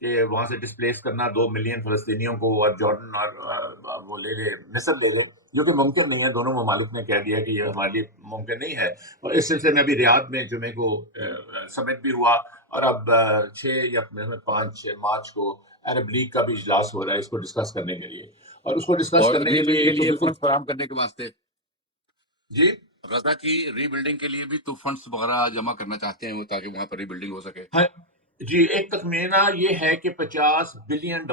کہ وہاں سے ڈسپلیس کرنا 2 ملین فلسطینیوں کو اور جارڈن اور وہ لے لے، مصر لے لے، جو کہ ممکن نہیں ہے۔ دونوں ممالک نے کہہ دیا کہ یہ ہمارے لیے ممکن نہیں ہے۔ اور اس سلسلے میں ابھی ریاض میں جمعے کو سمٹ بھی ہوا، اور اب 5 مارچ کو عرب لیگ کا بھی اجلاس ہو رہا ہے اس کو ڈسکس کرنے کے لیے، اور اس کو ڈسکس اور کرنے ری کے لیے بلڈ کے ایک تو لیے بالکل فنڈز فراہم کرنے کے واسطے جی غزہ کی ری بلڈنگ کے لیے بھی تو فنڈز وغیرہ جمع کرنا چاہتے ہیں وہ، تاکہ وہاں پر ری بلڈنگ ہو سکے۔ ہاں جی، ایک تخمینہ یہ ہے کہ $50 بلین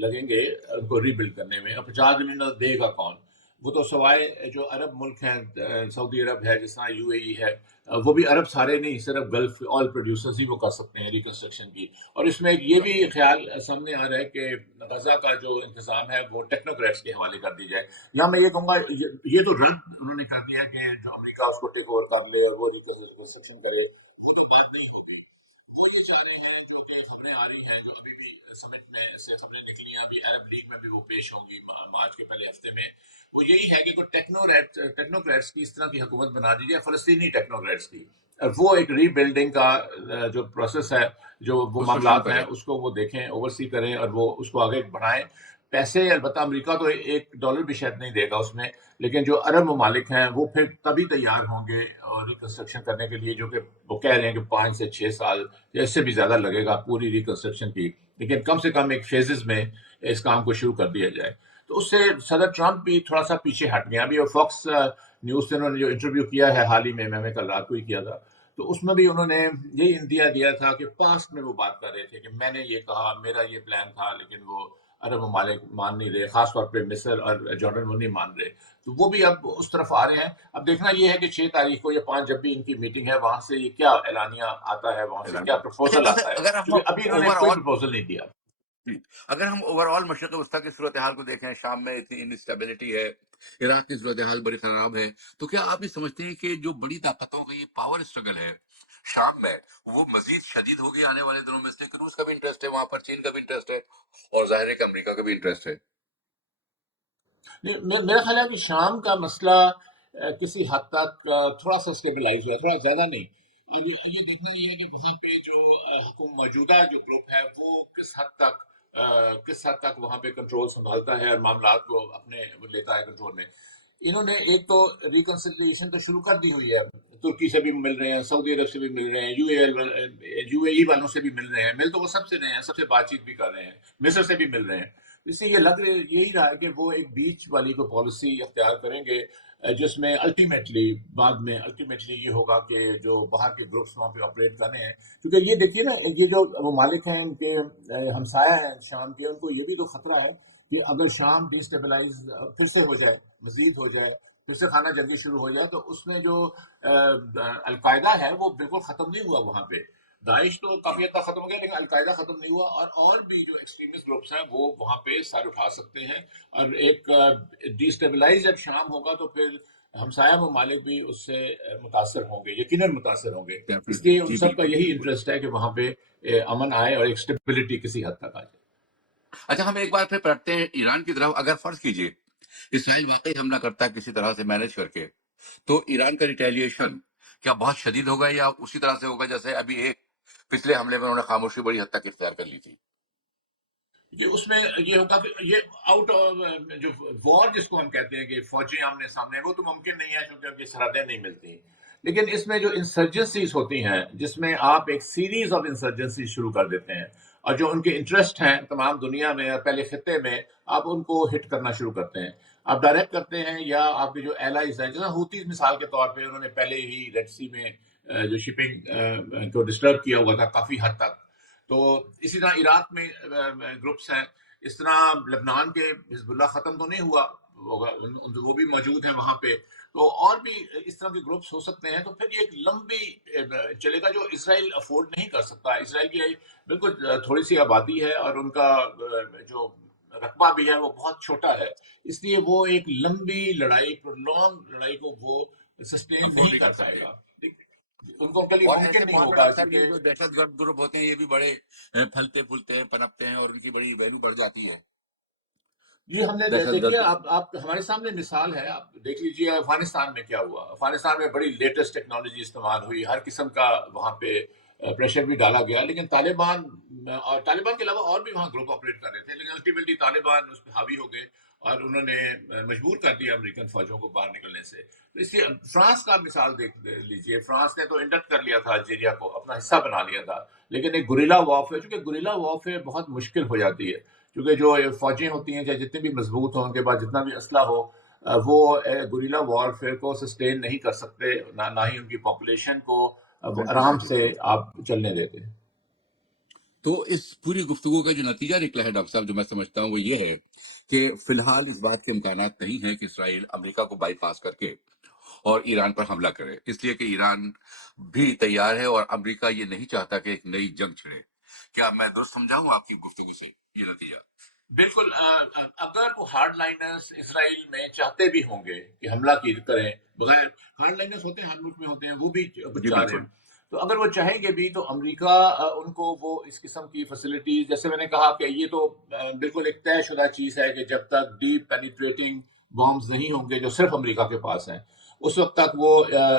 لگیں گے ان کو ری بلڈ کرنے میں، اور $50 بلین دے گا کون؟ وہ تو سوائے جو عرب ملک ہیں، سعودی عرب ہے، جس طرح UAE ہے، وہ بھی عرب سارے نہیں، صرف گلف آئل پروڈیوسرز ہی وہ کر سکتے ہیں ریکنسٹرکشن کی۔ اور اس میں ایک یہ بھی خیال سامنے آ رہا ہے کہ غزہ کا جو انتظام ہے وہ ٹیکنوکریٹس کے حوالے کر دی جائے۔ یہاں میں یہ کہوں گا، یہ تو رد انہوں نے کر دیا کہ جو امریکہ اس کو ٹیک اوور کر لے اور وہ ریکنسٹرکشن کرے، وہ تو بات نہیں ہوگی۔ وہ یہ چاہ رہے ہیں، جو کہ خبریں آ رہی ہیں، جو ابھی بھی سمٹ میں سے خبریں نکلی ہیں، ابھی عرب لیگ میں بھی وہ پیش ہوں گی مارچ کے پہلے ہفتے میں، وہ یہی ہے کہ کوئی ٹیکنوکریٹس کی اس طرح کی حکومت بنا دی جائے، فلسطینی ٹیکنوکریٹس کی، اور وہ ایک ری بلڈنگ کا جو پروسیس ہے، جو وہ اس کو شروع معاملات ہیں، کرے۔ اس کو وہ دیکھیں، اوورسی کریں، اور وہ اس کو آگے بڑھائیں۔ پیسے البتہ امریکہ تو $1 بھی شاید نہیں دے گا اس میں، لیکن جو عرب ممالک ہیں وہ پھر تبھی تیار ہوں گے اور ریکنسٹرکشن کرنے کے لیے، جو کہ وہ کہہ رہے ہیں کہ 5 سے 6 سال یا اس سے بھی زیادہ لگے گا پوری ریکنسٹرکشن کی، لیکن کم سے کم ایک فیزز میں اس کام کو شروع کر دیا جائے۔ تو اس سے صدر ٹرمپ بھی تھوڑا سا پیچھے ہٹ گیا۔ ابھی وہ فاکس نیوز سے انہوں نے جو انٹرویو کیا ہے حال ہی میں نے کل رات کو ہی کیا تھا، تو اس میں بھی انہوں نے یہی اندیا دیا تھا کہ پاسٹ میں وہ بات کر رہے تھے کہ میں نے یہ کہا، میرا یہ پلان تھا، لیکن وہ عرب ممالک مان نہیں رہے، خاص طور پہ مصر اور جارڈن وہ نہیں مان رہے۔ تو وہ بھی اب اس طرف آ رہے ہیں۔ اب دیکھنا یہ ہے کہ 6 تاریخ کو یا 5 جب بھی ان کی میٹنگ ہے، وہاں سے یہ کیا اعلانیہ آتا ہے، وہاں سے اعلان کیا کر اچھا، پروپوزل آتا ہے، اگر ہم کیونکہ ابھی انہوں نے اوور کوئی آل پروپوزل نہیں دیا۔ اگر ہم اوور آل مشرق وسطیٰ کی صورتحال کو دیکھیں، شام میں اتنی انسٹیبلٹی ہے، عراق کی صورتحال بڑی خراب ہے، تو کیا آپ یہ سمجھتے ہیں کہ جو بڑی طاقتوں کا یہ پاور اسٹرگل ہے شام میں، وہ مزید شدید ہوگی آنے والے دنوں میں؟ اس لیے کہ روس کا بھی انٹرسٹ ہے وہاں پر، چین کا بھی انٹرسٹ ہے، اور ظاہر ہے کہ امریکہ کا بھی انٹرسٹ ہے۔ میرا خیال ہے کہ شام کا مسئلہ کسی حد تک تھوڑا سا اسٹیبلائز ہوا ہے، تھوڑا زیادہ نہیں۔ اور یہ دیکھنا یہ ہے کہ وہاں پہ جو موجودہ جو گروپ ہے وہ کس حد تک وہاں پہ کنٹرول سنبھالتا ہے اور معاملات کو اپنے وہ لیتا ہے کنٹرول میں۔ انہوں نے ایک تو ریکنسیلیشن تو شروع کر دی ہوئی ہے، ترکی سے بھی مل رہے ہیں، سعودی عرب سے بھی مل رہے ہیں، UAE والوں سے بھی مل رہے ہیں، مل تو وہ سب سے رہے ہیں، سب سے بات چیت بھی کر رہے ہیں، مصر سے بھی مل رہے ہیں۔ اس سے یہ یہی رہا ہے کہ وہ ایک بیچ والی کو پالیسی اختیار کریں گے، جس میں الٹیمیٹلی یہ ہوگا کہ جو باہر کے گروپس وہاں پہ آپریٹ کر رہے ہیں، کیونکہ یہ دیکھیے نا، یہ جو ممالک ہیں ان کے ہمسایہ ہیں شام کے، ان کو یہ بھی تو خطرہ ہے کہ اگر شام ڈی اسٹیبلائز پھر سے ہو جائے، مزید ہو جائے، پھر سے خانہ جنگی شروع ہو جائے، تو اس میں جو القاعدہ ہے وہ بالکل ختم نہیں ہوا وہاں پہ۔ داعش تو کافی حد تک ختم ہو گیا، لیکن القاعدہ ختم نہیں ہوا، اور بھی جو ایکسٹریمسٹ گروپس ہیں وہ وہاں پہ سر اٹھا سکتے ہیں، اور ایک ڈی اسٹیبلائز جب شام ہوگا تو پھر ہمسایہ ممالک بھی اس سے متاثر ہوں گے، یقیناً متاثر ہوں گے۔ اس ڈیفینیٹلی، لیے ان جی سب کا بالکل یہی بالکل۔ انٹرسٹ ہے کہ وہاں پہ امن آئے اور ایک اسٹیبلٹی کسی حد تک آ جائے۔ اچھا، ہم ایک بار پھر پلٹتے ہیں ایران کی طرف۔ اگر فرض کیجئے اسرائیل واقعی حملہ کرتا ہے کسی طرح سے مینج کر کے، تو ایران کا ریٹیلیشن کیا بہت شدید ہوگا، یا اسی طرح سے ہوگا جیسے ابھی ایک پچھلے حملے میں انہوں نے خاموشی بڑی حد تک اختیار کر لی تھی؟ یہ اس میں یہ ہوگا کہ یہ آؤٹ آف جو وار جس کو ہم کہتے ہیں کہ فوجی آمنے سامنے، وہ تو ممکن نہیں ہے کیونکہ ان کی سرحدیں نہیں ملتی، لیکن اس میں جو انسرجنسیز ہوتی ہیں، جس میں آپ ایک سیریز آف انسرجنسیز شروع کر دیتے ہیں، اور جو ان کے انٹرسٹ ہیں تمام دنیا میں اور پہلے خطے میں، آپ ان کو ہٹ کرنا شروع کرتے ہیں، آپ ڈائریکٹ کرتے ہیں، یا آپ کے جو ایلائز ہیں، جیسے ہوتیز مثال کے طور پہ انہوں نے پہلے ہی ریڈ سی میں جو شپنگ کو ڈسٹرب کیا ہوا تھا کافی حد تک، تو اسی طرح عراق میں گروپس ہیں، اس طرح لبنان کے حزب اللہ ختم تو نہیں ہوا، وہ بھی موجود ہیں وہاں پہ، تو اور بھی اس طرح کے گروپس ہو سکتے ہیں۔ تو پھر یہ ایک لمبی چلے گا جو اسرائیل افورڈ نہیں کر سکتا۔ اسرائیل کی بالکل تھوڑی سی آبادی ہے، اور ان کا جو رقبہ بھی ہے وہ بہت چھوٹا ہے، اس لیے وہ ایک لمبی لڑائی، پرولونگ لڑائی کو وہ سسٹین افورڈ نہیں نہیں کر کر پائے سکتے۔ گا، ان کو ان کے لیے اور ایسے ممکن نہیں ماحول میں ہوگا، ڈاکٹر صاحب یہ کیونکہ جو دہشت گرد گروپ ہوتے ہیں یہ بھی بڑے پھلتے پھولتے ہیں، پنپتے ہیں، اور ان کی بڑی ویلو بڑھ جاتی ہے، یہ ہم نے دہشت دیکھیے، گرد۔ آپ ہمارے سامنے مثال ہے، آپ دیکھ لیجیے افغانستان میں کیا ہوا۔ افغانستان میں بڑی لیٹسٹ ٹیکنالوجی استعمال ہوئی، ہر قسم کا وہاں پہ پریشر بھی ڈالا گیا، لیکن طالبان اور طالبان کے علاوہ اور بھی وہاں گروپ آپریٹ کر رہے تھے، لیکن الٹیمیٹلی طالبان اس پہ حاوی ہو گئے اور انہوں نے مجبور کر دیا امریکن فوجوں کو باہر نکلنے سے۔ تو اس لیے فرانس کا مثال دیکھ لیجئے، فرانس نے تو انڈکٹ کر لیا تھا الجیریا کو، اپنا حصہ بنا لیا تھا، لیکن ایک گوریلا وارفیئر، چونکہ گوریلا وارفیئر بہت مشکل ہو جاتی ہے، کیونکہ جو فوجیں ہوتی ہیں چاہے جتنے بھی مضبوط ہوں، ان کے پاس جتنا بھی اسلحہ ہو، وہ گوریلا وارفیئر کو سسٹین نہیں کر سکتے، نہ ہی ان کی پاپولیشن کو وہ بالکل آرام صحیح، سے بالکل۔ آپ چلنے دیتے ہیں۔ تو اس پوری گفتگو کا جو نتیجہ نکلا ہے ڈاکٹر صاحب، جو میں سمجھتا ہوں وہ یہ ہے کہ فی الحال اس بات کے امکانات نہیں ہیں کہ اسرائیل امریکہ کو بائی پاس کر کے اور ایران پر حملہ کرے، اس لیے کہ ایران بھی تیار ہے اور امریکہ یہ نہیں چاہتا کہ ایک نئی جنگ چھڑے۔ کیا میں درست سمجھاؤں آپ کی گفتگو سے یہ نتیجہ؟ بالکل، اگر وہ ہارڈ لائنرز اسرائیل میں چاہتے بھی ہوں گے کہ حملہ کی کریں، بغیر ہارڈ لائنرز ہوتے ہیں، ہر ملک میں ہوتے ہیں، وہ بھی کچھ جی چاہ رہے بالکل، ہیں، تو اگر وہ چاہیں گے بھی تو امریکہ ان کو وہ اس قسم کی فیسلٹیز، جیسے میں نے کہا کہ یہ تو بالکل ایک طے شدہ چیز ہے کہ جب تک ڈیپ پینیٹریٹنگ بامز نہیں ہوں گے جو صرف امریکہ کے پاس ہیں، اس وقت تک وہ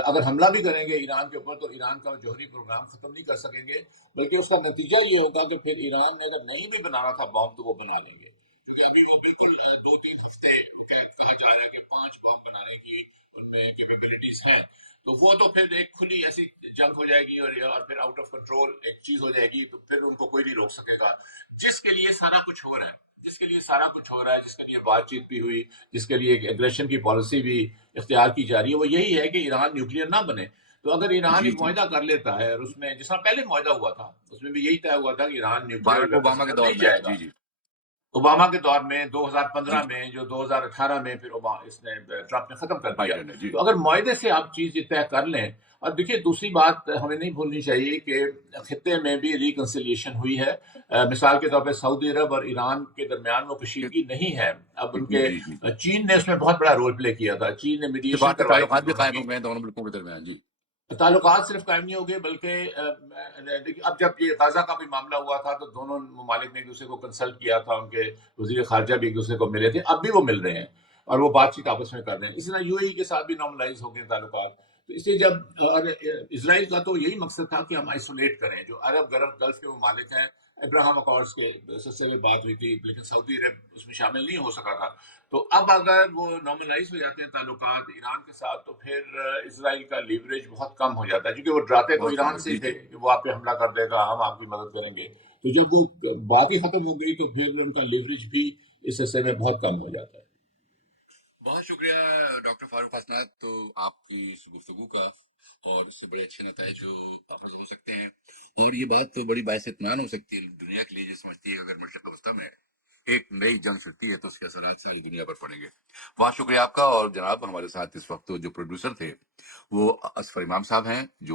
اگر حملہ بھی کریں گے ایران کے اوپر تو ایران کا جوہری پروگرام ختم نہیں کر سکیں گے، بلکہ اس کا نتیجہ یہ ہوگا کہ پھر ایران نے اگر نہیں بھی بنانا تھا بام تو وہ بنا لیں گے، کیونکہ ابھی وہ بالکل 2-3 ہفتے کہا جا رہا ہے کہ 5 بام بنانے کی ان میں کیپیبلٹیز ہیں، تو وہ تو پھر ایک کھلی ایسی جنگ ہو جائے گی اور پھر آؤٹ آف کنٹرول ایک چیز ہو جائے گی، تو پھر ان کو کوئی نہیں روک سکے گا، جس کے لیے سارا کچھ ہو رہا ہے، جس کے لیے سارا کچھ ہو رہا ہے، جس کے لیے بات چیت بھی ہوئی، جس کے لیے ایک ایگریشن کی پالیسی بھی اختیار کی جا رہی ہے، وہ یہی ہے کہ ایران نیوکلیر نہ بنے۔ تو اگر ایران جی ایک جی معاہدہ کر لیتا ہے اور اس میں جس طرح پہلے معاہدہ ہوا تھا اس میں بھی یہی طے ہوا تھا کہ Iran nuclear Barack weapon Obama کی کے طرف دور نہیں میں، جائے گا، جی جی اوباما کے دور میں جی 2015 میں، جو 2018 میں پھر اس نے ٹرمپ نے ختم کر دیا۔ بائیڈن ہے، جی تو اگر معاہدے سے آپ چیز یہ طے کر لیں، اور دیکھیے دوسری بات ہمیں نہیں بھولنی چاہیے کہ خطے میں بھی ریکنسیلیشن ہوئی ہے، مثال کے طور پہ سعودی عرب اور ایران کے درمیان وہ کشیدگی نہیں ہے، اب ان کے جی جی چین نے اس میں بہت بڑا رول پلے کیا تھا، چین نے میڈیشن اتفاق کے کروائی تھی تعلقات بھی دونوں قائم کی، ہو گئے ہیں دونوں ملکوں کے درمیان، جی تعلقات صرف قائم نہیں ہو گئے بلکہ دیکھیے اب جب یہ غزہ کا بھی معاملہ ہوا تھا تو دونوں ممالک نے ایک دوسرے کو کنسلٹ کیا تھا، ان کے وزیر خارجہ بھی ایک دوسرے کو ملے تھے، اب بھی وہ مل رہے ہیں اور وہ بات چیت آپس میں کر رہے ہیں، اسی طرح یو اے ای کے ساتھ بھی نارملائز ہو گئے تعلقات۔ تو اس لیے جب اور اسرائیل کا تو یہی مقصد تھا کہ ہم آئسولیٹ کریں جو عرب گلف کے ممالک ہیں، ابراہم اکارڈز کے سلسلے میں بات ہوئی تھی لیکن سعودی عرب اس میں شامل نہیں ہو سکا تھا، تو اب اگر وہ نارملائز ہو جاتے ہیں تعلقات ایران کے ساتھ تو پھر اسرائیل کا لیوریج بہت کم ہو جاتا ہے، کیونکہ وہ ڈراتے تو بہت کم ایران ہے، سے ہی جی تھے جی کہ وہ آپ پہ حملہ کر دے گا، ہم آپ کی مدد کریں گے، تو جب وہ بات ہی ختم ہو گئی تو پھر ان کا لیوریج بھی اس حصے میں بہت کم ہو جاتا ہے۔ بہت شکریہ ڈاکٹر فاروق حسنات، تو آپ کی اس گفتگو کا اور اس سے بڑے اچھے نتائج جو افرز ہو سکتے ہیں، اور یہ بات تو بڑی باعث اطمینان ہو سکتی ہے دنیا کے لیے جو سمجھتی ہے کہ اگر مشرق وسطی میں ایک نئی جنگ چھڑتی ہے تو اس کے اثرات ساری دنیا پر پڑیں گے۔ بہت شکریہ آپ کا، اور جناب ہمارے ساتھ اس وقت جو پروڈیوسر تھے وہ اصفر امام صاحب ہیں، جو